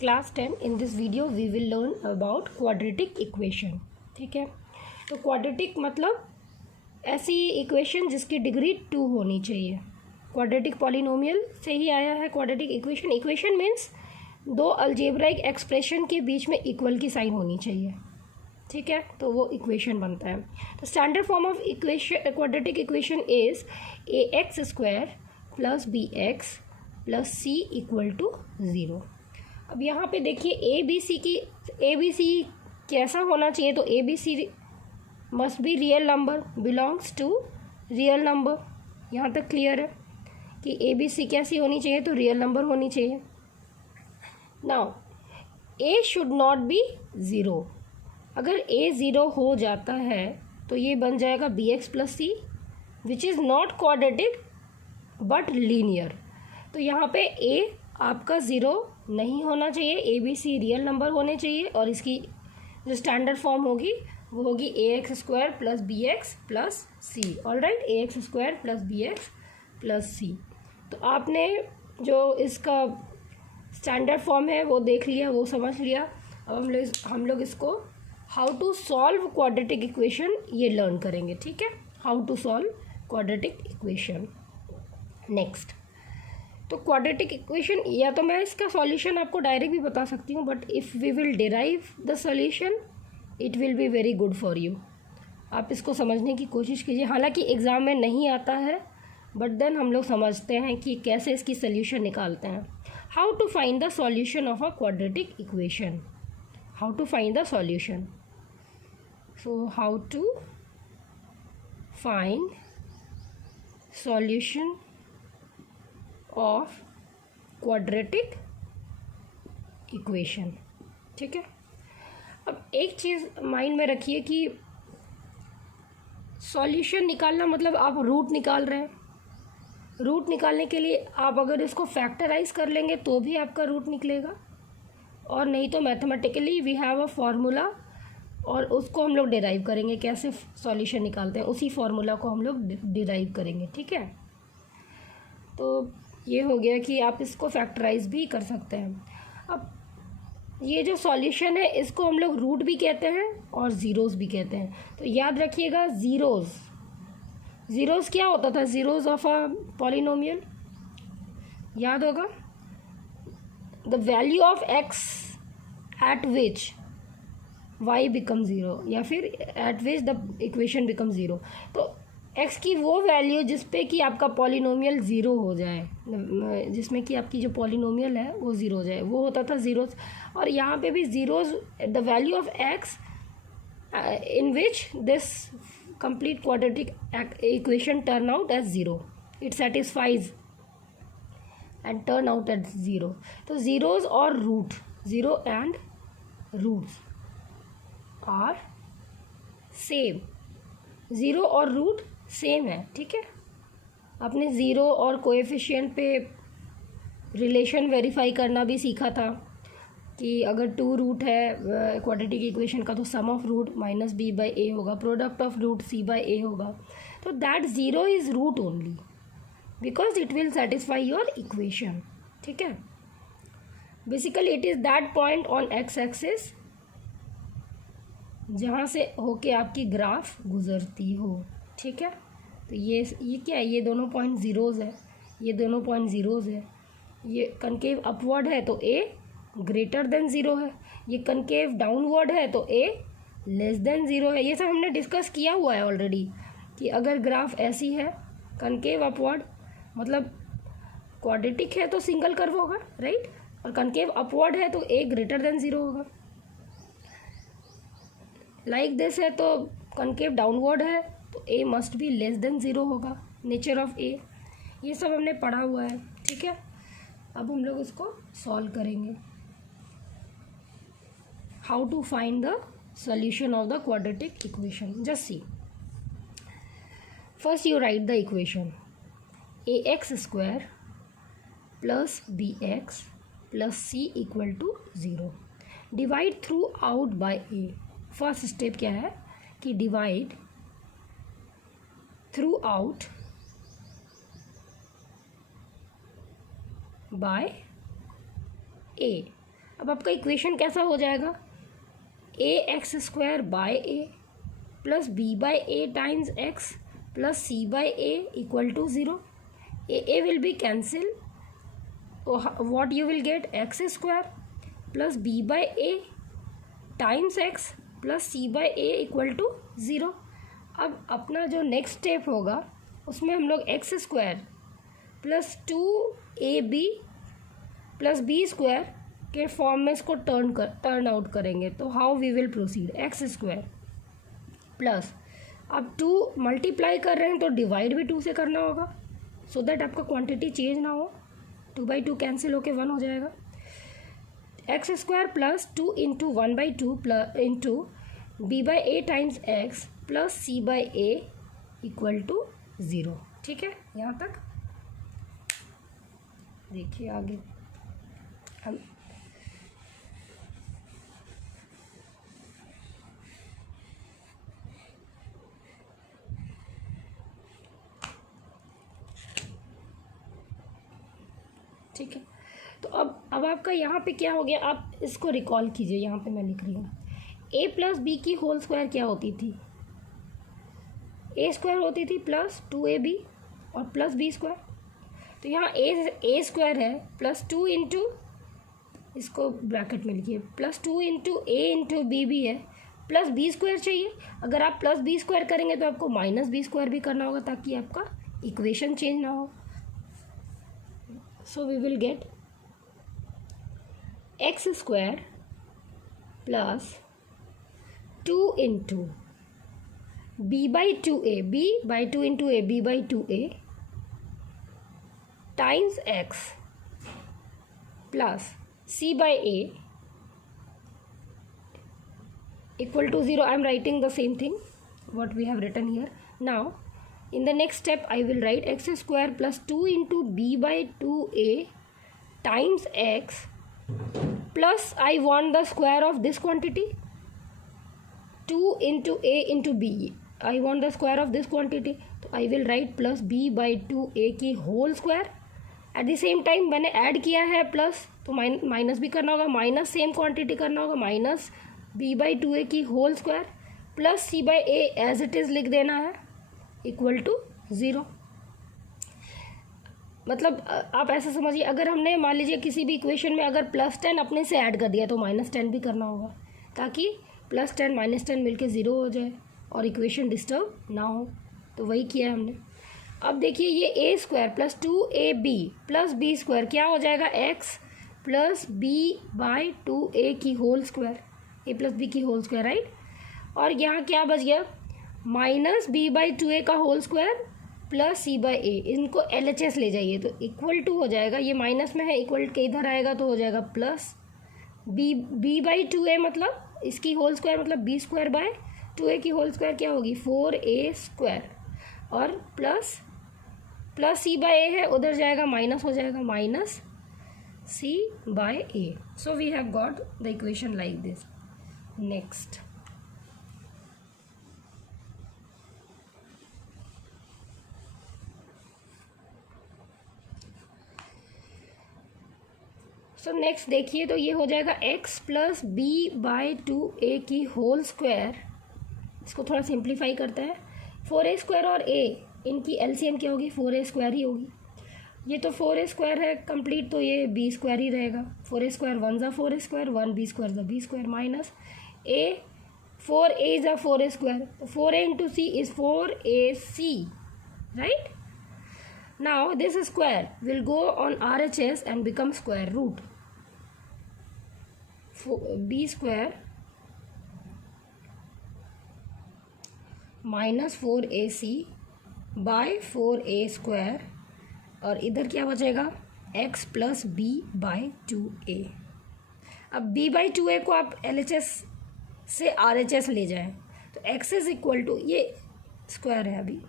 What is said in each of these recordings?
Class 10 in this video we will learn about quadratic equation. ठीक है, तो quadratic मतलब ऐसी इक्वेशन जिसकी डिग्री 2 होनी चाहिए। क्वाड्रेटिक पॉलिनोमियल से ही आया है क्वाड्रेटिक इक्वेशन। इक्वेशन मीन्स दो अलजेब्राइक एक्सप्रेशन के बीच में इक्वल की साइन होनी चाहिए। ठीक है, तो वो इक्वेशन बनता है। तो standard form of equation quadratic equation is ax² + bx + c = 0। अब यहाँ पे देखिए ए बी सी कैसा होना चाहिए, तो a b c must be real number, belongs to real number. यहाँ तक क्लियर है कि ए बी सी कैसी होनी चाहिए, तो रियल नंबर होनी चाहिए। Now A should not be 0। अगर ए 0 हो जाता है तो ये बन जाएगा bx + c which is not quadratic but linear. तो यहाँ पे ए आपका 0 नहीं होना चाहिए, a b c real number होने चाहिए, और इसकी जो स्टैंडर्ड फॉर्म होगी वो होगी ax² + bx + c। Alright, ax² + bx + c। तो आपने जो इसका स्टैंडर्ड फॉर्म है वो देख लिया, वो समझ लिया। अब हम लोग इसको how to solve quadratic equation ये लर्न करेंगे। ठीक है, how to solve quadratic equation. Next, तो क्वाड्रेटिक इक्वेशन या तो मैं इसका सॉल्यूशन आपको डायरेक्ट भी बता सकती हूँ, but if we will derive the solution it will be very good for you. आप इसको समझने की कोशिश कीजिए। हालांकि एग्ज़ाम में नहीं आता है, बट देन हम लोग समझते हैं कि कैसे इसकी सॉल्यूशन निकालते हैं। How to find the solution of a quadratic equation. How to find the solution. So how to find solution of quadratic equation. ठीक है, अब एक चीज़ माइंड में रखिए कि सॉल्यूशन निकालना मतलब आप रूट निकाल रहे हैं। रूट निकालने के लिए आप अगर इसको फैक्टराइज कर लेंगे तो भी आपका रूट निकलेगा, और नहीं तो mathematically we have a formula और उसको हम लोग डिराइव करेंगे। कैसे सॉल्यूशन निकालते हैं उसी फार्मूला को हम लोग डिराइव करेंगे। ठीक है, तो ये हो गया कि आप इसको फैक्टराइज भी कर सकते हैं। अब ये जो सॉल्यूशन है इसको हम लोग रूट भी कहते हैं और ज़ीरोज़ भी कहते हैं। तो याद रखिएगा, ज़ीरोज़ क्या होता था, ज़ीरोज़ ऑफ अ पॉलिनोमियल याद होगा, the value of x eight which y become 0, या फिर eight which the equation become 0। तो x की वो वैल्यू जिस पे कि आपका पॉलिनोमियल 0 हो जाए, जिसमें कि आपकी जो पॉलिनोमियल है वो 0 हो जाए, वो होता था ज़ीरोज़। और यहाँ पे भी zeros, the value of x in which this complete quadratic equation turn out as 0, it satisfies and turn out at 0। तो ज़ीरोज़ और root, 0 and roots are same, 0 और रूट सेम है। ठीक है, आपने ज़ीरो और कोएफिशिएंट पे रिलेशन वेरीफाई करना भी सीखा था कि अगर 2 रूट है क्वाड्रेटिक इक्वेशन का तो सम ऑफ रूट -b/a होगा, प्रोडक्ट ऑफ रूट c/a होगा। तो that 0 is root only because it will satisfy your equation. ठीक है, basically it is that point on x axis जहाँ से होके आपकी ग्राफ गुजरती हो। ठीक है, तो ये क्या है, ये दोनों पॉइंट ज़ीरोज़ है, ये दोनों पॉइंट ज़ीरोज़ है। ये कनकेव अपवर्ड है तो a ग्रेटर देन 0 है, ये कनकेव डाउनवर्ड है तो a लेस देन 0 है। ये सब हमने डिस्कस किया हुआ है ऑलरेडी कि अगर ग्राफ ऐसी है कनकेव अपवर्ड मतलब क्वाड्रेटिक है तो सिंगल कर्व होगा, राइट, और कनकेव अपवर्ड है तो a ग्रेटर देन 0 होगा। लाइक दिस है तो कनकेव डाउनवर्ड है तो a must be less than 0 होगा, नेचर ऑफ a। ये सब हमने पढ़ा हुआ है। ठीक है, अब हम लोग इसको सॉल्व करेंगे। How to find the solution of the quadratic equation. Just see, first you write the equation ax² + bx + c = 0। Divide throughout by a। First step क्या है कि divide throughout by a. अब आपका equation कैसा हो जाएगा, a x square by a plus b by a times x plus c by a equal to 0. A will be cancel, what you will get, x square plus b by a times x plus c by a equal to 0. अब अपना जो next step होगा उसमें हम लोग x square plus 2ab plus b square के form में इसको टर्न आउट करेंगे. तो how we will proceed, x square plus, अब 2 मल्टीप्लाई कर रहे हैं तो डिवाइड भी 2 से करना होगा सो दैट आपका क्वांटिटी चेंज ना हो. 2/2 कैंसिल होके 1 हो जाएगा. X square plus 2 into 1/2 plus into b by a times x plus c by a equal to 0. ठीक है, यहाँ तक देखिए. आगे हम ठीक है. तो अब आपका यहाँ पे क्या हो गया, आप इसको रिकॉल कीजिए. यहाँ पे मैं लिख रही हूँ ए प्लस बी की होल स्क्वायर क्या होती थी, ए स्क्वायर होती थी प्लस 2ab और प्लस बी स्क्वायर. तो यहाँ ए स्क्वायर है प्लस 2 इंटू, इसको ब्रैकेट में लिखिए, plus 2 into a into b भी है प्लस बी स्क्वायर चाहिए. अगर आप प्लस बी स्क्वायर करेंगे तो आपको माइनस बी स्क्वायर भी करना होगा ताकि आपका इक्वेशन चेंज ना हो. So we will get x square plus 2 into b by 2a, b by 2 into a, b by 2a times x plus c by a equal to 0. I am writing the same thing what we have written here. Now in the next step I will write x square plus 2 into b by 2a times x plus I want the square of this quantity, 2 into a into b, I want the square of this quantity. तो I will write plus b by 2a की whole square. At the same time मैंने add किया है plus तो minus भी करना होगा, minus same quantity करना होगा, माइनस b by 2a की whole square plus c by a as it is लिख देना है इक्वल टू 0. मतलब आप ऐसा समझिए, अगर हमने मान लीजिए किसी भी इक्वेशन में अगर +10 अपने से ऐड कर दिया तो -10 भी करना होगा ताकि +10 -10 मिलके 0 हो जाए और इक्वेशन डिस्टर्ब ना हो. तो वही किया है हमने. अब देखिए ये a square plus 2ab plus b square क्या हो जाएगा, x plus b by 2a की whole square, a plus b की होल स्क्वायर, राइट. और यहाँ क्या बच गया, माइनस बी बाई 2a का whole square plus c by a. इनको LHS ले जाइए तो इक्वल टू हो जाएगा, ये माइनस में है, इक्वल के इधर आएगा तो हो जाएगा प्लस बी बाई 2a मतलब इसकी होल स्क्वायर मतलब बी स्क्वायर बाय 2a की होल स्क्वायर क्या होगी 4a स्क्वायर और प्लस सी बाय ए है उधर जाएगा माइनस हो जाएगा minus c by a. So we have got the equation like this. Next so next देखिए तो ये हो जाएगा x plus b by 2a की होल स्क्वायर. इसको थोड़ा सिंप्लीफाई करते हैं. 4a स्क्वायर और a इनकी LCM क्या होगी 4a स्क्वायर ही होगी. ये तो 4a स्क्वायर है कंप्लीट तो ये b स्क्वायर ही रहेगा. 4a स्क्वायर 1 ज़ा 4a स्क्वायर 1 b स्क्वायर ज़ा b square minus a 4a ज़ा 4a स्क्वायर तो 4a into c is 4ac, right. Now this square will go on RHS and become square root. B square minus 4AC by 4A square और इधर क्या बचेगा x plus b by 2a. अब b by 2a को आप LHS से RHS ले जाएं तो x इज इक्वल टू, ये स्क्वायर है, अभी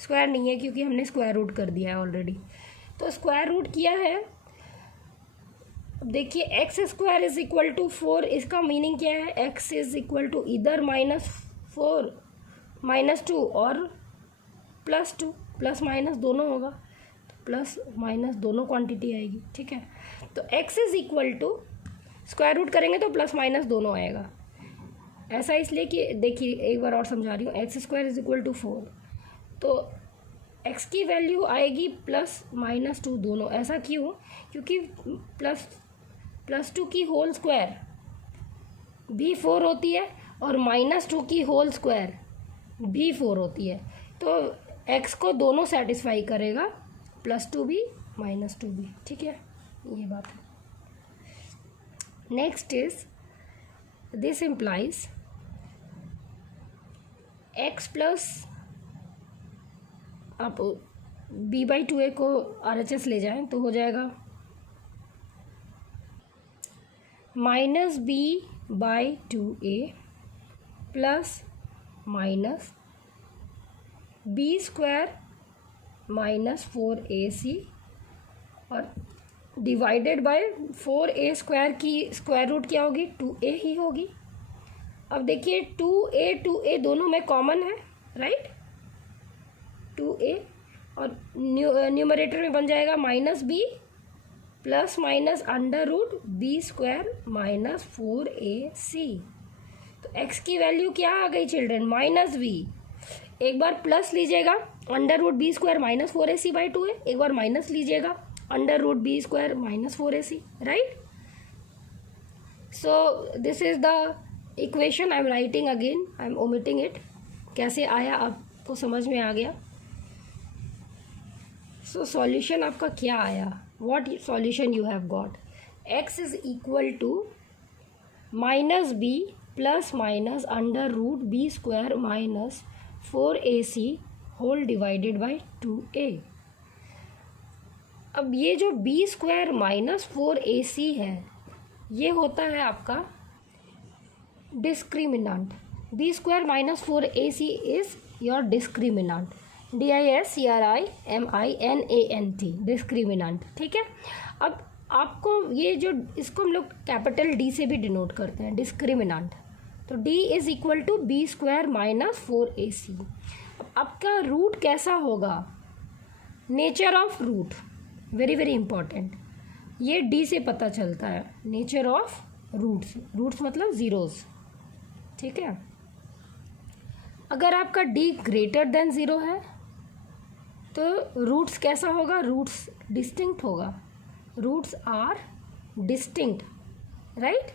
स्क्वायर नहीं है क्योंकि हमने स्क्वायर रूट कर दिया है ऑलरेडी. तो स्क्वायर रूट किया है. अब देखिए x square is equal to 4, इसका मीनिंग क्या है, एक्स इज इक्वल टू इधर -4 -2 और +2 प्लस माइनस दोनों होगा तो प्लस माइनस दोनों क्वांटिटी आएगी. ठीक है, तो x is equal to square root करेंगे तो प्लस माइनस दोनों आएगा। ऐसा इसलिए कि देखिए एक बार और समझा रही हूँ, x square is equal to 4, तो एक्स की वैल्यू आएगी प्लस माइनस 2 दोनों। ऐसा क्यों? क्योंकि प्लस 2 की होल स्क्वायर भी 4 होती है और माइनस 2 की होल स्क्वायर भी 4 होती है, तो एक्स को दोनों सेटिस्फाई करेगा, प्लस 2 भी माइनस 2 भी। ठीक है, ये बात है। Next is this implies x plus, आप b/2a को RHS ले जाएं तो हो जाएगा -b/2a plus minus b² minus 4ac और डिवाइडेड बाय 4a² की स्क्वायर रूट क्या होगी? 2a ही होगी। अब देखिए 2a दोनों में कॉमन है, राइट? 2a और न्यूमरेटर में बन जाएगा -b plus minus √b² minus 4ac। तो x की वैल्यू क्या आ गई चिल्ड्रन? -b। एक बार प्लस लीजिएगा √b² माइनस 4ac/2a, एक बार माइनस लीजिएगा √b² minus 4ac, right? So this is the equation I am writing again, I am omitting it. कैसे आया आपको समझ में आ गया? सो सॉल्यूशन आपका क्या आया? What solution you have got? x is equal to -b plus minus √b² minus 4ac whole divided by 2a। अब ये जो b² माइनस 4ac है, ये होता है आपका discriminant. b² minus 4ac is your discriminant, DISCRIMINANT, discriminant. ठीक है, अब आपको ये जो, इसको हम लोग कैपिटल D से भी डिनोट करते हैं, डिस्क्रिमिनेंट। तो D is equal to b² minus 4ac। आपका रूट कैसा होगा? Nature of root, very very important, ये D से पता चलता है। नेचर ऑफ रूट्स, रूट्स मतलब ज़ीरोज़। ठीक है, अगर आपका D ग्रेटर देन 0 है तो रूट्स कैसा होगा? रूट्स डिस्टिंक्ट होगा, roots are distinct, right?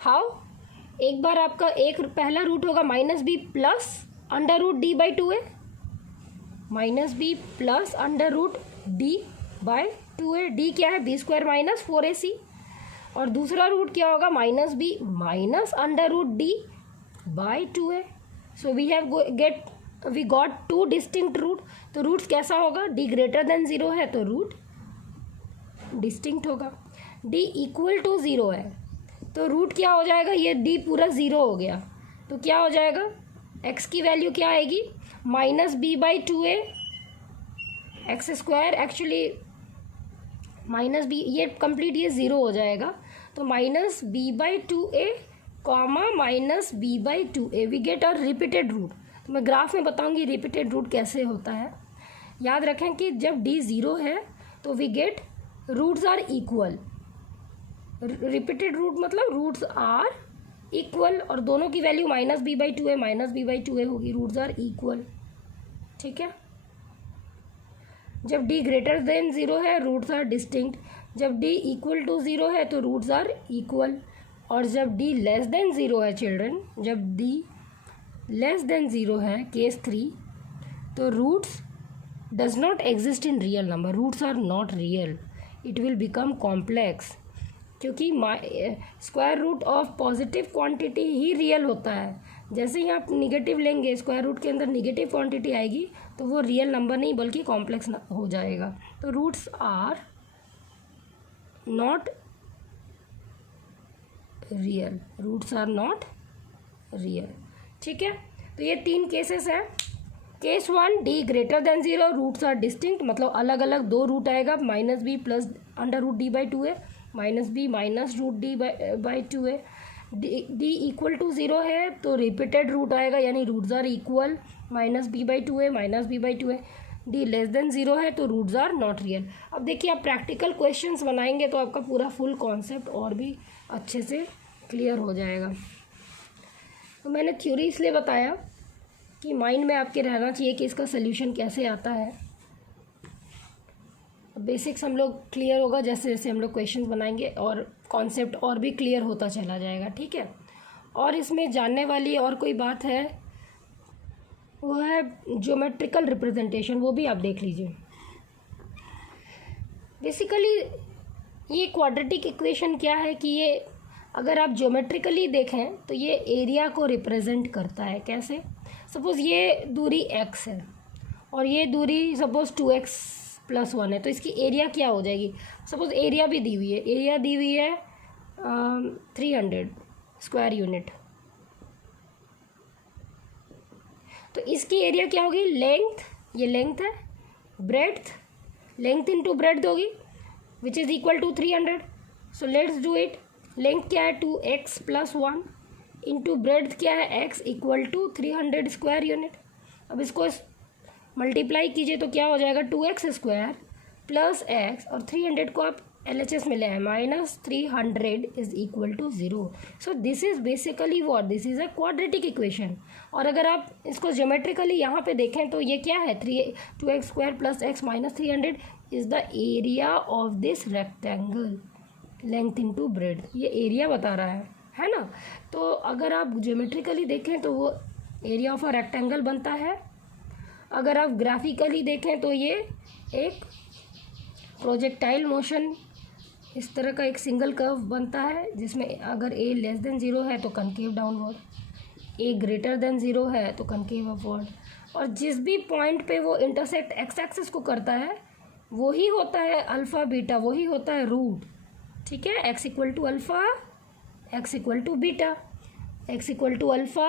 How? एक बार आपका एक पहला रूट होगा -b plus √d/2a, -b plus √d/2a। d क्या है? b² minus 4ac। और दूसरा रूट क्या होगा? -b minus √d/2a। So we got 2 distinct root. तो रूट्स कैसा होगा? d ग्रेटर देन 0 है तो रूट डिस्टिंक्ट होगा, d इक्वल टू 0 है तो रूट क्या हो जाएगा? ये d पूरा 0 हो गया तो क्या हो जाएगा? x की वैल्यू क्या आएगी? -b/2a x² एक्चुअली -b, ये कंप्लीट ये 0 हो जाएगा तो -b/2a comma -b/2a, we get a repeated root. तो मैं ग्राफ में बताऊंगी रिपीटेड रूट कैसे होता है। याद रखें कि जब d 0 है तो we get roots are equal. Repeated root मतलब रूट्स आर इक्वल और दोनों की वैल्यू -b/2a होगी, रूट्स आर इक्वल। ठीक है, जब d ग्रेटर देन 0 है रूट्स आर डिस्टिंक्ट, जब d इक्वल टू 0 है तो रूट्स आर इक्वल, और जब d लेस देन 0 है चिल्ड्रन, जब d लेस देन 0 है, केस 3, तो roots does not exist in real number, roots are not real, it will become complex, क्योंकि square root of positive quantity ही real होता है। जैसे ही आप निगेटिव लेंगे, स्क्वायर रूट के अंदर निगेटिव क्वांटिटी आएगी तो वो रियल नंबर नहीं बल्कि कॉम्प्लेक्स हो जाएगा। तो roots are not real, roots are not real. ठीक है, तो ये 3 केसेस हैं। Case 1, d greater than 0, roots are distinct, मतलब अलग अलग 2 रूट आएगा, -b plus √d/2a, -b minus √d/2a। d equal to 0 है तो रिपीटेड रूट आएगा, यानी roots are equal, -b/2a -b/2a। D less than 0 है तो रूट्स आर नॉट रियल। अब देखिए आप प्रैक्टिकल क्वेश्चंस बनाएंगे तो आपका पूरा फुल कॉन्सेप्ट और भी अच्छे से क्लियर हो जाएगा। तो मैंने थ्योरी इसलिए बताया कि माइंड में आपके रहना चाहिए कि इसका सल्यूशन कैसे आता है। बेसिक्स हम लोग क्लियर होगा जैसे जैसे हम लोग क्वेश्चंस बनाएंगे और कॉन्सेप्ट और भी क्लियर होता चला जाएगा, ठीक है। और इसमें जानने वाली और कोई बात है वो है ज्योमेट्रिकल रिप्रेजेंटेशन, वो भी आप देख लीजिए। बेसिकली ये क्वाड्रेटिक इक्वेशन क्या है कि ये अगर आप ज्योमेट्रिकली देखें तो ये एरिया को रिप्रेजेंट करता है। कैसे? सपोज़ ये दूरी x है और ये दूरी सपोज़ 2x+1 है, तो इसकी एरिया क्या हो जाएगी? सपोज़ एरिया भी दी हुई है, एरिया दी हुई है 300 स्क्वायर यूनिट, तो इसकी एरिया क्या होगी? लेंथ, ये लेंथ है, ब्रेड्थ, लेंथ इंटू ब्रेड्थ होगी which is equal to 300। So let's do it. Length क्या है? 2x+1 इंटू ब्रेड्थ क्या है? x equal to 300 square unit. अब इसको मल्टीप्लाई कीजिए तो क्या हो जाएगा? 2x² प्लस x और 300 को आप LHS में ले आए, -300 is equal to 0। So this is basically what? This is a quadratic equation. और अगर आप इसको ज्योमेट्रिकली यहाँ पे देखें तो ये क्या है? 2x² plus x -300 is the area of this rectangle, length into breadth, ये एरिया बता रहा है ना। तो अगर आप ज्योमेट्रिकली देखें तो वो एरिया ऑफ अ रेक्टेंगल बनता है। अगर आप ग्राफिकली देखें तो ये एक प्रोजेक्टाइल मोशन, इस तरह का एक सिंगल कर्व बनता है जिसमें अगर a लेस देन 0 है तो concave downward, a greater than 0 है तो कनकेव अपवर्ड। और जिस भी पॉइंट पे वो इंटरसेक्ट x एक्सिस को करता है वही होता है अल्फ़ा बीटा, वही होता है रूट, ठीक है। x equal to alpha, x equal to beta, x equal to alpha,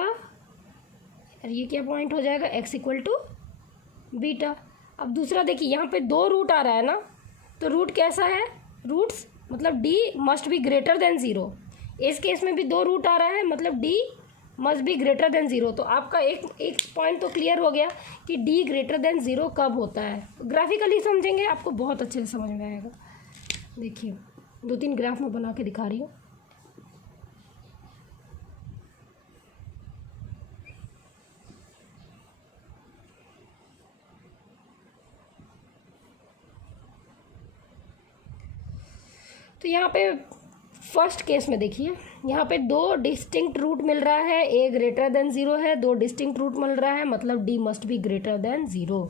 और ये क्या पॉइंट हो जाएगा? x equal to beta. अब दूसरा देखिए यहाँ पे 2 रूट आ रहा है ना, तो रूट कैसा है? रूट्स मतलब d must be greater than 0। इस केस में भी 2 रूट आ रहा है मतलब d must be greater than 0। तो आपका एक पॉइंट तो क्लियर हो गया कि d ग्रेटर देन 0 कब होता है। ग्राफिकली समझेंगे आपको बहुत अच्छे से समझ में आएगा। देखिए 2-3 ग्राफ में बना के दिखा रही हूँ। तो यहाँ पे फर्स्ट केस में देखिए, यहाँ पे 2 डिस्टिंक्ट रूट मिल रहा है, a ग्रेटर देन 0 है, 2 डिस्टिंक्ट रूट मिल रहा है मतलब d must be greater than 0।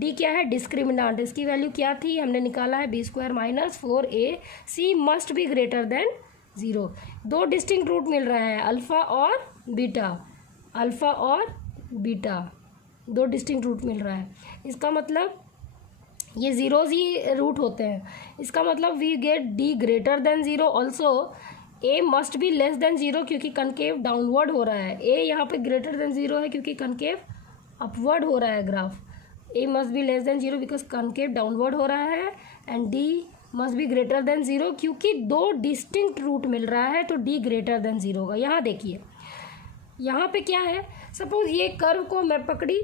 d क्या है? डिस्क्रिमिनेंट, इसकी वैल्यू क्या थी? हमने निकाला है b² - 4ac must be greater than 0। 2 distinct root मिल रहा है, अल्फ़ा और बीटा, अल्फ़ा और बीटा 2 डिस्टिंक्ट रूट मिल रहा है। इसका मतलब ये ज़ीरोज़ ही रूट होते हैं। इसका मतलब we get d greater than 0, also a must be less than 0 क्योंकि कनकेव डाउनवर्ड हो रहा है। a यहाँ पे ग्रेटर देन 0 है क्योंकि कनकेव अपवर्ड हो रहा है graph. a must be less than 0 because concave downward हो रहा है, and d must be greater than 0 क्योंकि 2 डिस्टिंक्ट रूट मिल रहा है तो d ग्रेटर देन 0 होगा। यहाँ देखिए यहाँ पे क्या है? सपोज ये कर्व को मैं पकड़ी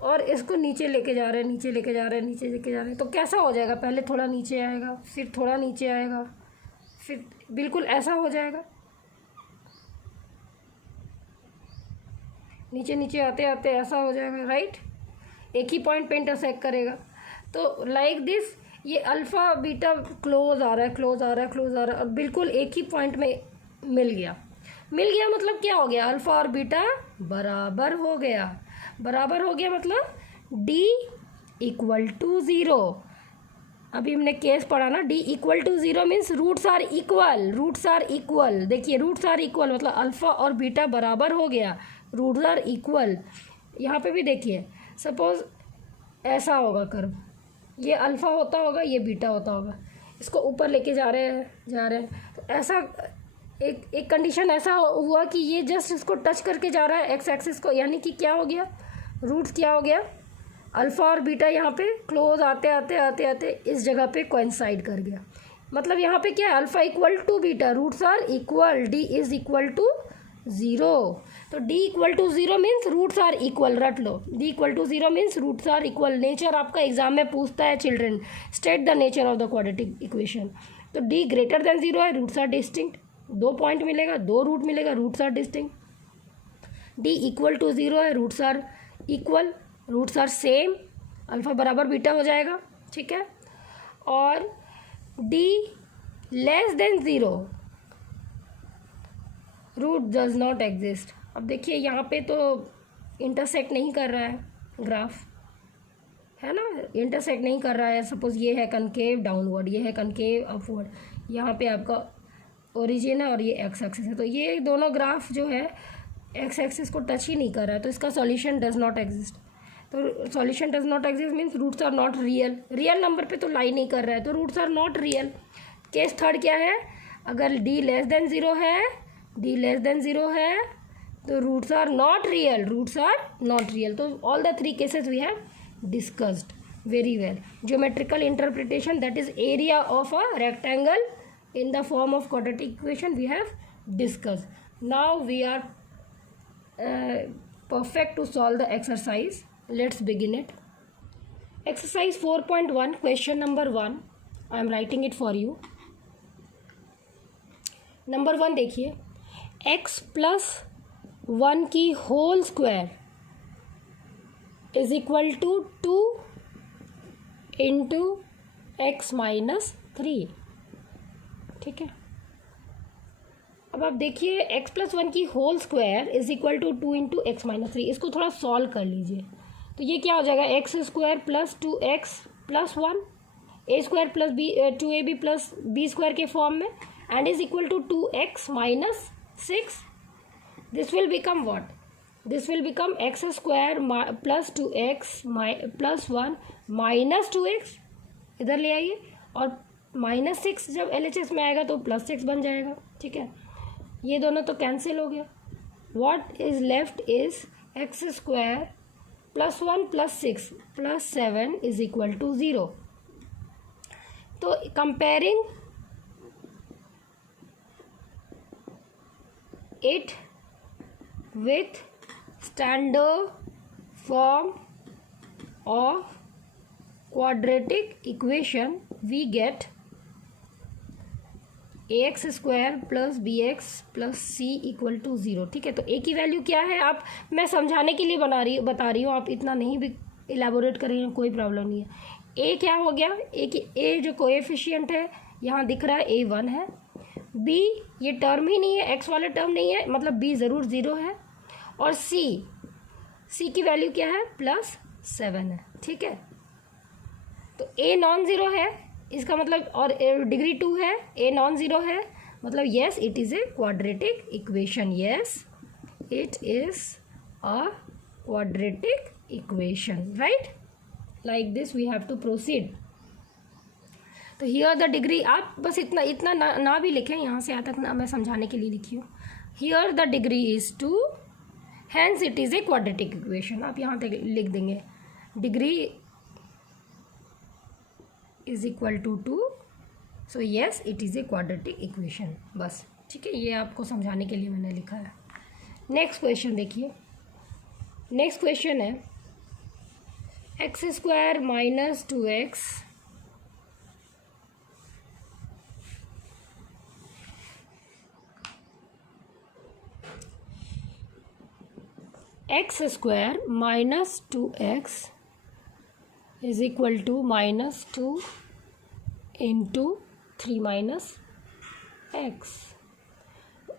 और इसको नीचे लेके जा रहे हैं, नीचे लेके जा रहे हैं, नीचे लेके जा रहे हैं, तो कैसा हो जाएगा? पहले थोड़ा नीचे आएगा, फिर थोड़ा नीचे आएगा, फिर बिल्कुल ऐसा हो जाएगा। नीचे नीचे आते आते ऐसा हो जाएगा, राइट। एक ही पॉइंट पे इंटरसेक्ट करेगा। तो लाइक दिस ये अल्फ़ा बीटा क्लोज आ रहा है, क्लोज आ रहा है, क्लोज आ रहा है, और बिल्कुल एक ही पॉइंट में मिल गया। मिल गया मतलब क्या हो गया? अल्फ़ा और बीटा बराबर हो गया। बराबर हो गया मतलब d इक्वल टू 0। अभी हमने केस पढ़ा ना, d equal to 0 means roots are equal, roots are equal. देखिए रूट्स आर इक्वल मतलब अल्फ़ा और बीटा बराबर हो गया, रूट्स आर इक्वल। यहाँ पे भी देखिए सपोज ऐसा होगा कर्व, ये अल्फ़ा होता होगा, ये बीटा होता होगा, इसको ऊपर लेके जा रहे हैं तो ऐसा एक कंडीशन ऐसा हुआ कि ये जस्ट इसको टच करके जा रहा है एक्स एक्सिस को, यानी कि क्या हो गया? रूट्स क्या हो गया? अल्फ़ा और बीटा यहाँ पे क्लोज आते आते आते आते इस जगह पे कोइंसाइड कर गया। मतलब यहाँ पे क्या है? Alpha equal to beta, roots are equal, d is equal to 0। तो d equal to zero means roots are equal, रट लो। d equal to zero means roots are equal. Nature आपका एग्जाम में पूछता है children, state the nature of the quadratic equation. तो d greater than zero है, roots are distinct, 2 point मिलेगा, 2 root मिलेगा, roots are distinct. d equal to zero है, roots are equal, roots are same, alpha बराबर beta हो जाएगा, ठीक है। और d less than zero, root does not exist. अब देखिए यहाँ पे तो इंटरसेक्ट नहीं कर रहा है ग्राफ, है ना, इंटरसेक्ट नहीं कर रहा है। सपोज ये है कनकेव डाउनवर्ड, ये है कनकेव अपवर्ड, यहाँ पे आपका ओरिजिन है और ये एक्स एक्सिस है, तो ये दोनों ग्राफ जो है एक्स एक्सिस को टच ही नहीं कर रहा है, तो इसका सॉल्यूशन डज नॉट एग्जिस्ट। तो solution does not exist means roots are not real, real number पे तो लाई नहीं कर रहा है, तो रूट्स आर नॉट रियल। केस थर्ड क्या है, अगर d लेस देन ज़ीरो है, d लेस देन ज़ीरो है तो roots are not real, roots are not real. तो all the 3 cases we have discussed very well. Geometrical interpretation, that is area of a rectangle in the form of quadratic equation we have discussed. Now we are perfect to solve the exercise. Let's begin it. Exercise 4.1 question number 1, I am writing it for you. Number 1 देखिए, x plus 1 की whole square is equal to 2 into x minus 3, ठीक है। अब आप देखिए x plus 1 की whole square is equal to 2 into x minus 3, इसको थोड़ा सॉल्व कर लीजिए। तो ये क्या हो जाएगा, x square plus 2x plus 1, a square plus b 2ab plus b square के फॉर्म में, and is equal to 2x minus 6। This will become what, this will become x square plus 2x plus 1 minus 2x, इधर ले आइए, और minus 6 जब LHS में आएगा तो प्लस 6 बन जाएगा, ठीक है। ये दोनों तो कैंसिल हो गया। What is left is x square plus 1 plus 6 plus 7 is equal to 0। तो comparing it with standard form of quadratic equation we get ax square plus b x plus c equal to 0, ठीक है। तो a की value क्या है, आप मैं समझाने के लिए बता रही हूँ, आप इतना नहीं भी इलेबोरेट करेंगे कोई प्रॉब्लम नहीं है। a क्या हो गया, a जो कोएफिशिएंट है यहाँ दिख रहा है a1 है, b ये टर्म ही नहीं है, x वाला टर्म नहीं है, मतलब b ज़रूर 0 है, और c की वैल्यू क्या है, प्लस 7 है, ठीक है। तो a नॉन ज़ीरो है, इसका मतलब, और डिग्री 2 है, a नॉन ज़ीरो है, मतलब yes it is a quadratic equation, yes it is a quadratic equation, right. Like this we have to proceed. तो हियर द डिग्री, आप बस इतना ना भी लिखें, यहाँ से यहाँ तक ना मैं समझाने के लिए लिखी हूँ। Here the degree is 2, hence it is a quadratic equation. आप यहाँ तक लिख देंगे degree is equal to 2, so yes it is a quadratic equation, बस, ठीक है। ये आपको समझाने के लिए मैंने लिखा है। नेक्स्ट क्वेश्चन देखिए, नेक्स्ट क्वेश्चन है x square minus 2x x square minus 2x is equal to minus 2 into 3 minus x.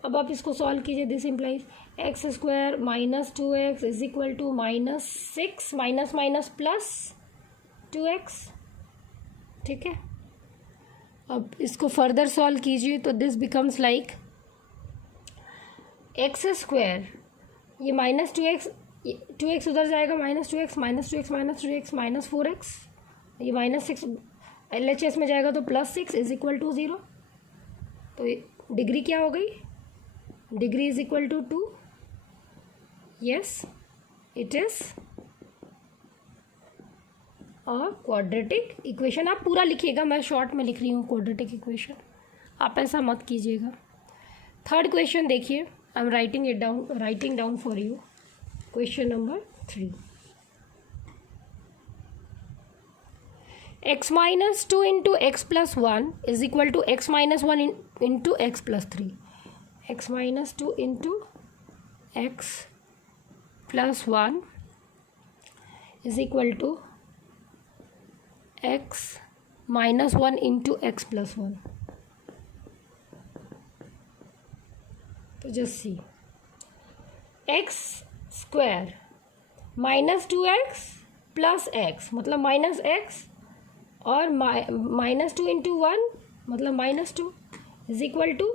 अब आप इसको सॉल्व कीजिए, this implies x square minus 2x is equal to minus 6 minus minus plus 2x, ठीक है। अब इसको further solve कीजिए तो this becomes like x square, ये माइनस 2x उधर जाएगा, minus 2x minus 2x minus 2x minus 4x, ये माइनस 6 LHS में जाएगा तो प्लस 6 इज इक्वल टू 0। तो डिग्री क्या हो गई, degree is equal to 2, yes it is a quadratic equation. आप पूरा लिखिएगा, मैं शॉर्ट में लिख रही हूँ क्वाड्रेटिक इक्वेशन, आप ऐसा मत कीजिएगा। थर्ड क्वेश्चन देखिए, I am writing down for you question number 3. x minus 2 into x plus 1 is equal to x minus 1 into x plus 3. x minus 2 into x plus 1 is equal to x minus 1 into x plus 1. तो just see, x square minus 2x plus x मतलब minus x और minus 2 into 1 मतलब minus 2 is equal to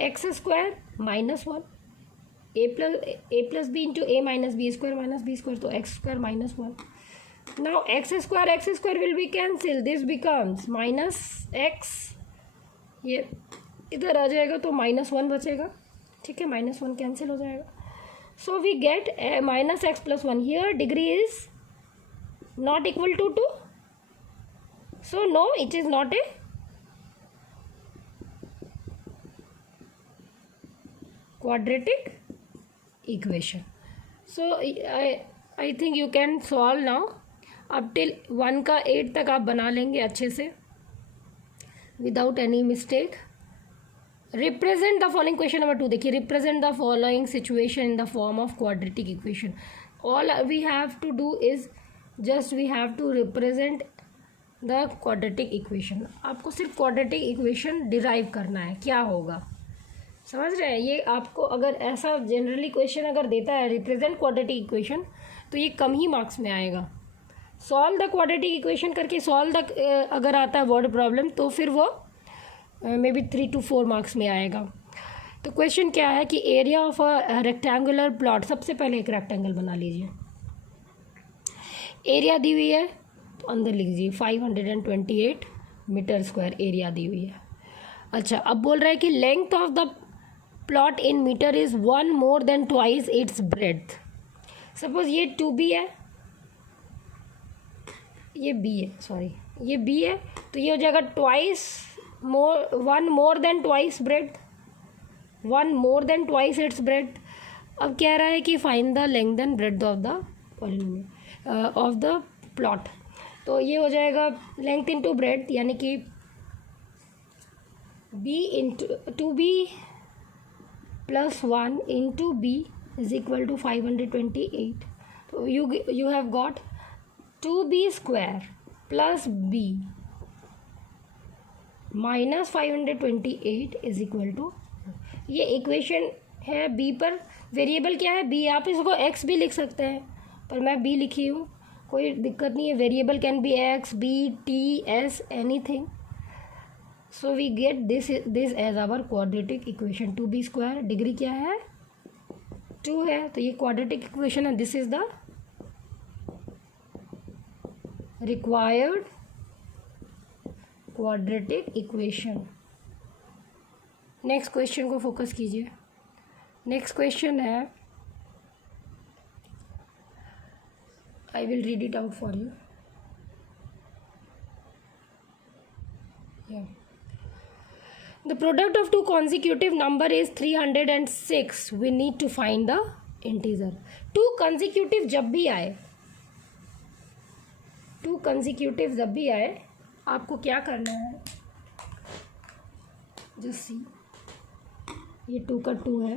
x square minus 1 a plus b into a minus b square तो x square minus 1. Now x square will be cancel, this becomes minus x, ये इधर आ जाएगा तो minus 1 बचेगा. ठीक है, minus 1 cancel हो जाएगा. So we get minus x plus 1. Here degree is not equal to 2. So no, it is not a quadratic equation. So I think you can solve now. अब till 1 का 8 तक आप बना लेंगे अच्छे से without any mistake. Represent the following question number 2. देखिए, represent the following situation in the form of quadratic equation. All we have to do is just we have to represent the quadratic equation. आपको सिर्फ quadratic equation derive करना है, क्या होगा समझ रहे हैं. ये आपको अगर ऐसा जनरली क्वेश्चन अगर देता है रिप्रेजेंट क्वाड्रेटिक इक्वेशन तो ये कम ही मार्क्स में आएगा. सॉल्व द क्वाड्रेटिक इक्वेशन करके सॉल्व द अगर आता है वर्ड प्रॉब्लम तो फिर वो मे बी 3 to 4 मार्क्स में आएगा. तो क्वेश्चन क्या है कि area of a rectangular plot. सबसे पहले एक रेक्टेंगल बना लीजिए, एरिया दी हुई है तो अंदर लिख दीजिए 528 मीटर स्क्वायर एरिया दी हुई है. अच्छा, अब बोल रहा है कि length of the plot in metre is 1 more than twice its breadth. Suppose ये 2b है, ये b है, सॉरी ये b है, तो ये हो जाएगा ट्वाइस मोर 1 more than twice breadth, 1 more than twice its breadth. अब कह रहा है कि find the length and breadth of the polynomial of the plot. तो ये हो जाएगा लेंथ इंटू ब्रेड्थ, यानी कि b into 2b plus 1 into b is equal to 528. तो you have got 2b square plus b minus 528 is equal to, ये equation है b पर. वेरिएबल क्या है b, आप इसको x भी लिख सकते हैं पर मैं b लिखी हूँ, कोई दिक्कत नहीं है. Variable can be x, b, t, s, anything. So we get this as our quadratic equation. 2b square degree क्या है 2 है, तो ये क्वाड्रेटिक इक्वेशन है. This is the required quadratic equation. Next question को फोकस कीजिए. नेक्स्ट क्वेश्चन है, I will read it out for you. Yeah. The product of two consecutive number is 306. We need to find the integer. Two consecutive जब भी आए, आपको क्या करना है, just see, ये 2 का 2 है.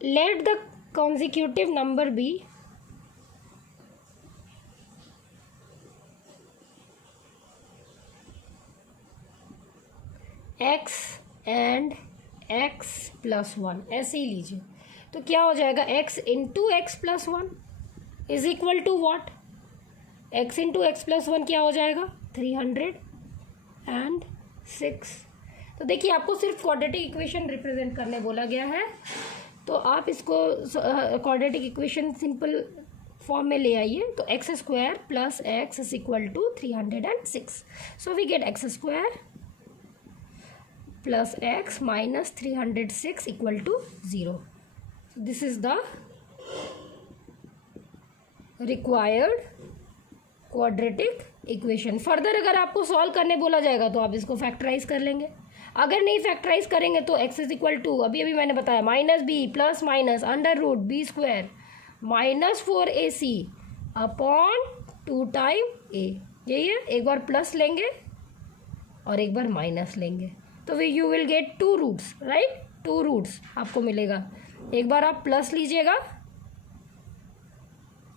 Let the consecutive number be x and x plus 1. ऐसे ही लीजिए. तो क्या हो जाएगा, x into x plus 1 is equal to what, x into x plus 1 क्या हो जाएगा 306. तो देखिए, आपको सिर्फ क्वाड्रेटिक इक्वेशन रिप्रेजेंट करने बोला गया है, तो आप इसको क्वाड्रेटिक इक्वेशन सिंपल फॉर्म में ले आइए. तो x square plus x is equal to 306. So we get x square plus x minus 306 equal to 0. This is the required quadratic equation. Further अगर आपको सॉल्व करने बोला जाएगा तो आप इसको फैक्टराइज कर लेंगे. अगर नहीं फैक्टराइज करेंगे तो x इज इक्वल टू, अभी अभी मैंने बताया, minus b plus minus under root b square minus 4ac upon 2 time a, यही है। एक बार प्लस लेंगे और एक बार माइनस लेंगे तो you will get 2 roots, right, 2 roots आपको मिलेगा। एक बार आप प्लस लीजिएगा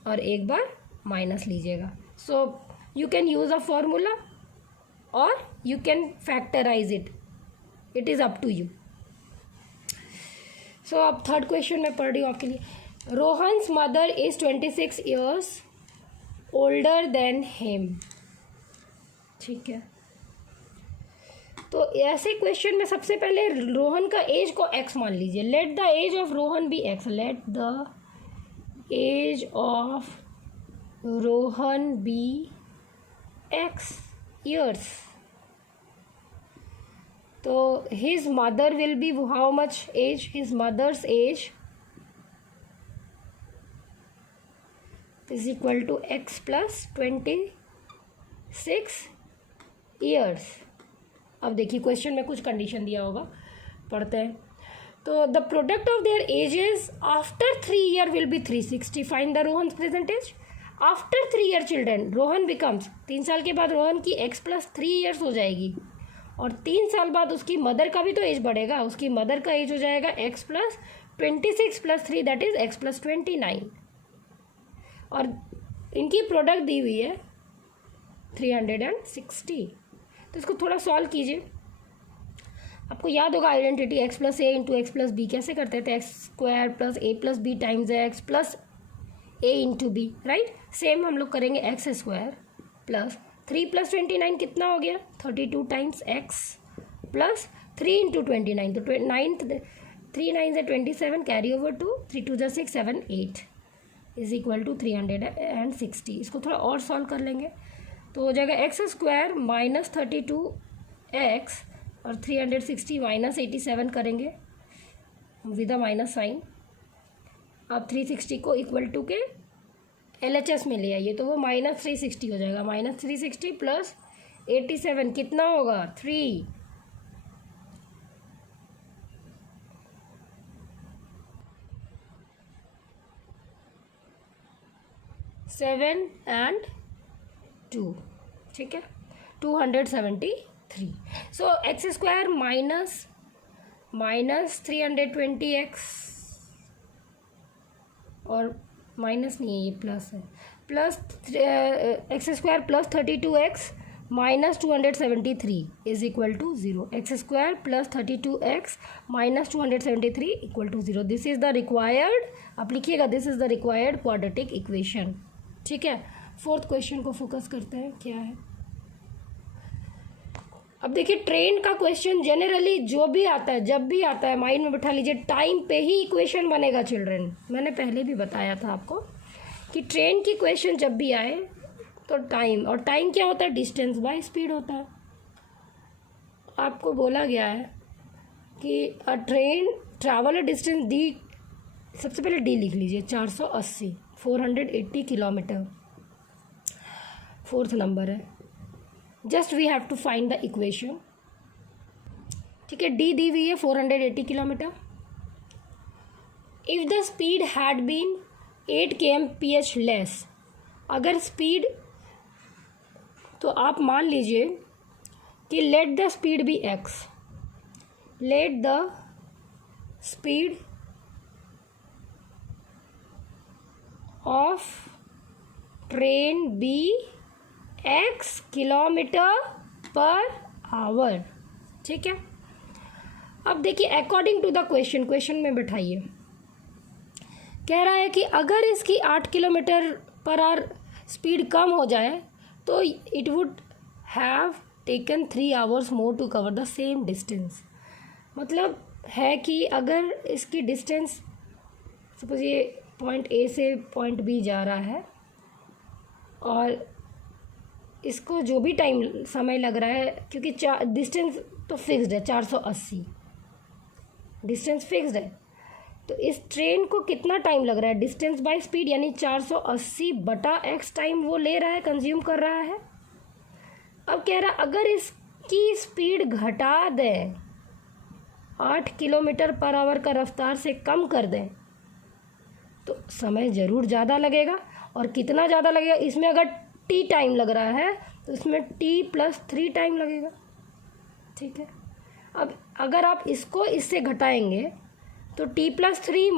और एक बार माइनस लीजिएगा। So you can use a formula और you can factorise it, it is up to you. So अब थर्ड क्वेश्चन मैं पढ़ रही हूँ आपके लिए। Rohan's mother is 26 years older than him, ठीक है। तो ऐसे क्वेश्चन में सबसे पहले रोहन का एज को x मान लीजिए। Let the age of Rohan be x, let the age of Rohan be x years. तो his mother will be how much age? His mother's age is equal to x plus 26 years. अब देखिए question में कुछ condition दिया होगा, पढ़ते हैं। तो the product of their ages after 3 year will be 360. Find the Rohan's present age after 3 year children. Rohan becomes, 3 साल के बाद रोहन की x प्लस 3 years हो जाएगी और 3 साल बाद उसकी मदर का भी तो एज बढ़ेगा। उसकी मदर का एज हो जाएगा x plus 26 plus 3 that is x plus 29 और इनकी प्रोडक्ट दी हुई है 360। तो इसको थोड़ा सॉल्व कीजिए। आपको याद होगा identity x plus a into x plus b कैसे करते थे, x square plus a plus b times x plus a into b, right. Same हम लोग करेंगे एक्स स्क्वायर प्लस 3 प्लस 29 कितना हो गया 32 टाइम्स एक्स प्लस 3 इंटू 29, तो 3 9 से 27 carry over to 3 2 6 7 8 is equal to 360। इसको थोड़ा और सॉल्व कर लेंगे तो हो जाएगा एक्स स्क्वायर माइनस 32 एक्स और 360 माइनस 87 करेंगे विद अ माइनस साइन। आप 360 को इक्वल टू के LHS में ले आइए तो वो माइनस 360 हो जाएगा। माइनस 360 प्लस 87 कितना होगा 3। सेवन एंड 2, ठीक है, 273। सो एक्स स्क्वायर माइनस 320x और माइनस नहीं है ये प्लस है, plus x square plus 32x minus 273 is equal to 0। X square plus 32x minus 273 equal to 0। This is the required, आप लिखिएगा this is the required quadratic equation, ठीक है। Fourth question को फोकस करते हैं, क्या है। अब देखिए ट्रेन का क्वेश्चन जनरली जो भी आता है, जब भी आता है माइंड में बैठा लीजिए, टाइम पे ही इक्वेशन बनेगा चिल्ड्रन। मैंने पहले भी बताया था आपको कि ट्रेन की क्वेश्चन जब भी आए तो टाइम, और टाइम क्या होता है डिस्टेंस बाय स्पीड होता है। आपको बोला गया है कि a train travel a distance d, सबसे पहले डी लिख लीजिए 480, 480 किलोमीटर, फोर्थ नंबर है। Just we have to find the equation, ठीक है। डी दी हुई है 480 kilometre. If the speed had been 8 kmph less, अगर स्पीड, तो आप मान लीजिए कि let the speed be x, let the speed of train be x kilometre per hour, ठीक है। अब देखिए according to the question, question में बैठाइए, कह रहा है कि अगर इसकी 8 किलोमीटर पर आवर स्पीड कम हो जाए तो it would have taken 3 hours more to cover the same distance. मतलब है कि अगर इसकी डिस्टेंस, सपोज ये पॉइंट ए से पॉइंट बी जा रहा है और इसको जो भी टाइम समय लग रहा है, क्योंकि डिस्टेंस तो फिक्स्ड है 480, डिस्टेंस फिक्स्ड है, तो इस ट्रेन को कितना टाइम लग रहा है डिस्टेंस बाय स्पीड, यानी 480 बटा x टाइम वो ले रहा है, कंज्यूम कर रहा है। अब कह रहा है अगर इसकी स्पीड स्पीड घटा दें, 8 किलोमीटर पर आवर का रफ्तार से कम कर दें, तो समय ज़रूर ज़्यादा लगेगा। और कितना ज़्यादा लगेगा, इसमें अगर t टाइम लग रहा है तो इसमें t+3 टाइम लगेगा। ठीक है, अब अगर आप इसको इससे घटाएंगे तो t+3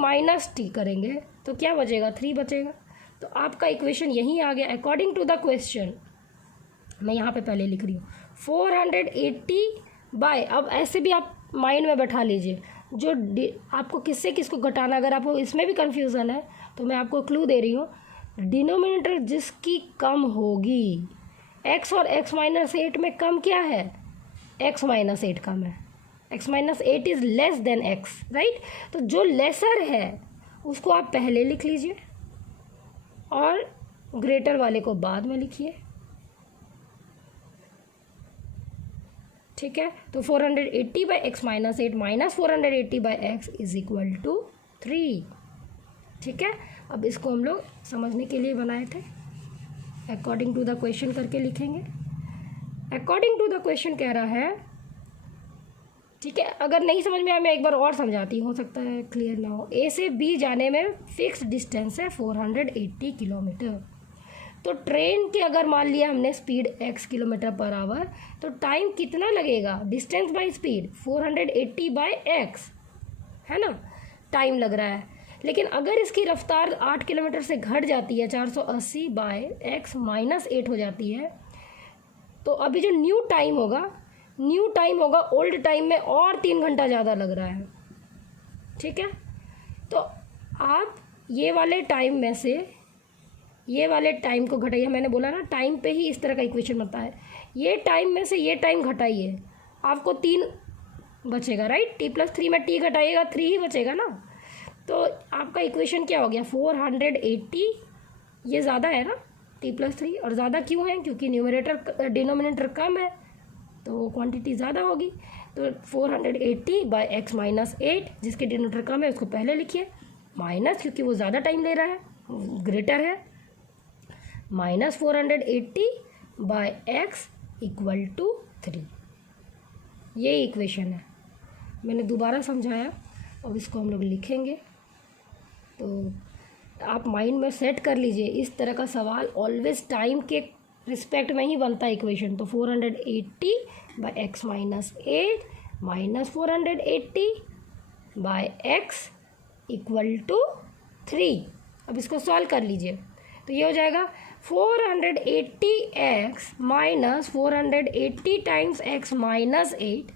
-t करेंगे तो क्या बचेगा, 3 बचेगा। तो आपका इक्वेशन यहीं आ गया। अकॉर्डिंग टू द क्वेश्चन, मैं यहाँ पे पहले लिख रही हूँ 480 बाय, अब ऐसे भी आप माइंड में बैठा लीजिए जो आपको किससे किसको घटाना। अगर आपको इसमें भी कन्फ्यूज़न है तो मैं आपको क्लू दे रही हूँ, डिनोमिनेटर जिसकी कम होगी, x और x-8 में कम क्या है, x-8 कम है, x-8 is less than x, right. तो जो लेसर है उसको आप पहले लिख लीजिए और ग्रेटर वाले को बाद में लिखिए। ठीक है, तो 480 by x-8 minus 480 by x is equal to 3। ठीक है, अब इसको हम लोग समझने के लिए बनाए थे, अकॉर्डिंग टू द क्वेश्चन करके लिखेंगे। अकॉर्डिंग टू द क्वेश्चन कह रहा है, ठीक है। अगर नहीं समझ में आया मैं एक बार और समझाती हूँ, हो सकता है क्लियर ना हो। ए से बी जाने में फिक्स डिस्टेंस है 480 किलोमीटर। तो ट्रेन की अगर मान लिया हमने speed x kilometre per hour, तो टाइम कितना लगेगा, distance by speed 480 by x, है ना, टाइम लग रहा है। लेकिन अगर इसकी रफ्तार 8 किलोमीटर से घट जाती है, 480 बाय x -8 हो जाती है, तो अभी जो न्यू टाइम होगा ओल्ड टाइम में और 3 घंटा ज़्यादा लग रहा है। ठीक है, तो आप ये वाले टाइम में से ये वाले टाइम को घटाइए। मैंने बोला ना टाइम पे ही इस तरह का इक्वेशन बनता है। ये टाइम में से ये टाइम घटाइए, आपको 3 बचेगा, राइट। t+3 में t घटाइएगा 3 ही बचेगा ना। तो आपका इक्वेशन क्या हो गया, 480, ये ज़्यादा है ना t+3, और ज़्यादा क्यों है, क्योंकि न्यूमरेटर डिनोमिनेटर कम है तो क्वांटिटी ज़्यादा होगी। तो 480 बाई x-8, जिसके डिनोमिनेटर कम है उसको पहले लिखिए, माइनस क्योंकि वो ज़्यादा टाइम ले रहा है, ग्रेटर है, minus 480 by x equal to 3। ये इक्वेशन है, मैंने दोबारा समझाया। अब इसको हम लोग लिखेंगे, तो आप माइंड में सेट कर लीजिए, इस तरह का सवाल ऑलवेज टाइम के रिस्पेक्ट में ही बनता है इक्वेशन। तो 480 by x-8 minus 480 by x equal to 3। अब इसको सॉल्व कर लीजिए, तो ये हो जाएगा 480x minus 480 times x minus 8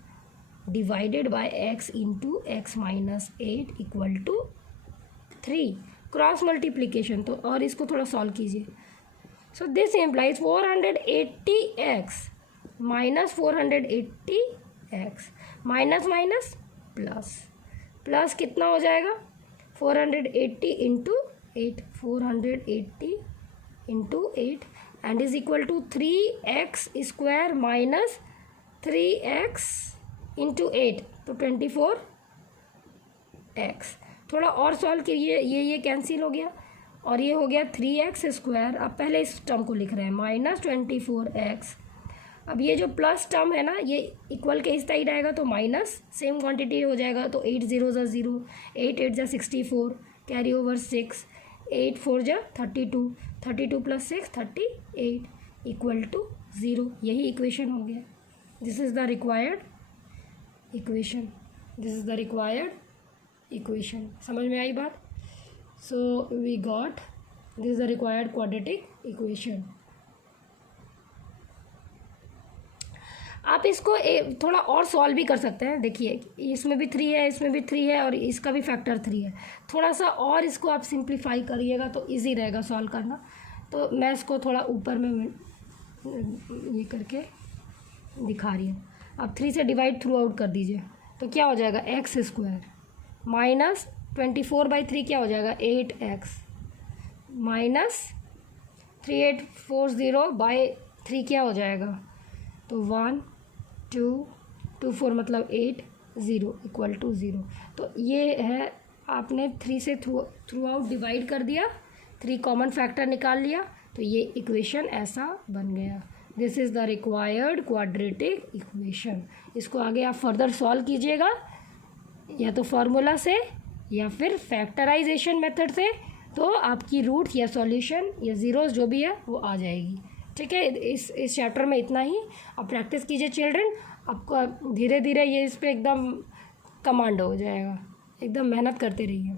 divided by x into x minus 8 equal to 3। Cross multiplication, तो और इसको थोड़ा सॉल्व कीजिए। So this implies 480x minus 480x minus minus plus, plus कितना हो जाएगा 480 into 8, 480 into 8 and is equal to 3x square minus 3x into 8, तो 24x। थोड़ा और सॉल्व कीजिए, ये कैंसिल हो गया और ये हो गया 3x स्क्वायर। अब पहले इस टर्म को लिख रहे हैं माइनस 24x। अब ये जो प्लस टर्म है ना, ये इक्वल के इस साइड आएगा तो माइनस, सेम क्वांटिटी हो जाएगा, तो 8 0 ज़ा 0, 8 8 ज़ा 64, कैरी ओवर 6, 8 4 ज़ा 32, 32 प्लस 6 38 इक्वल टू 0। यही इक्वेशन हो गया। This is the required equation, this is the required equation. समझ में आई बात? So we got this is the required quadratic equation. आप इसको थोड़ा और सॉल्व भी कर सकते हैं। देखिए इसमें भी 3 है, इसमें भी 3 है और इसका भी फैक्टर 3 है। थोड़ा सा और इसको आप सिंप्लीफाई करिएगा तो इजी रहेगा सॉल्व करना। तो मैं इसको थोड़ा ऊपर में ये करके दिखा रही हूँ। अब 3 से डिवाइड थ्रू आउट कर दीजिए, तो क्या हो जाएगा एक्स स्क्वायर माइनस 24/3 क्या हो जाएगा 8x माइनस 3840/3 क्या हो जाएगा, तो 1 2 2 4 मतलब 8 0 इक्वल टू 0। तो ये है, आपने 3 से थ्रू आउट डिवाइड कर दिया, 3 कॉमन फैक्टर निकाल लिया, तो ये इक्वेशन ऐसा बन गया। This is the required quadratic equation. इसको आगे आप फर्दर सॉल्व कीजिएगा या तो फार्मूला से या फिर फैक्टराइजेशन मेथड से, तो आपकी रूट्स या सॉल्यूशन या ज़ीरोज़ जो भी है वो आ जाएगी। ठीक है, इस चैप्टर में इतना ही। आप प्रैक्टिस कीजिए चिल्ड्रन, आपको धीरे धीरे ये इस पर एकदम कमांड हो जाएगा। एकदम मेहनत करते रहिए।